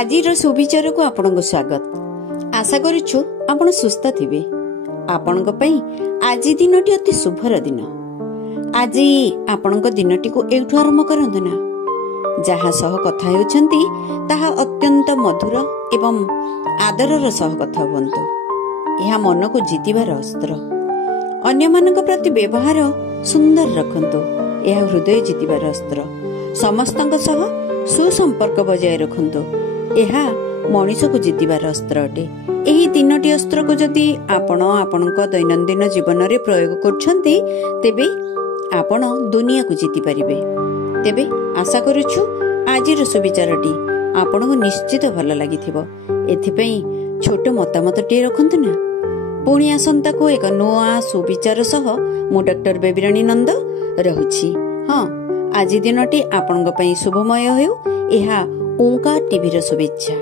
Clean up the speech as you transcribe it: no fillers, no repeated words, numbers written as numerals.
आज सुविचार को आपन को स्वागत। आशा करुछु आपण सुस्थ थिबे। आपण को पई आज दिनटी अति शुभर दिन। आज आपण को दिनटी को एठु आरंभ करंतु ना। जहा सह कथा हेउछंती ताहा अत्यंत मधुर एवं आदरर सह कथा हुंतु। यह मन को जीतिबार अस्त्र। अन्य मानक प्रति व्यवहार सुंदर रखंतु। यह हृदय जीतिबार अस्त्र। समस्तंक सह सुसंपर्क बजाय रखंतु। यह मनीष को जीतिबार अस्त्र अटे। एही तीनोटी अस्त्र को जदि आपण आपणक दैनंदिन जीवन रे प्रयोग करछंती तेबे आपण दुनिया को जीति परिबे। तेबे आशा करूछु आजिर सुविचारटी आपण को निश्चित भल लागिथिबो। एथिपई छोट मतामत टे रखंतु ना। पुणी आसंता को एक नोआ सुविचार सह मु डॉक्टर बेबीराणी नंद रहुछि। हाँ, आज दिनटी आपण को पई शुभमय होउ। एहा ओंकार टीवी रो शुभेच्छा।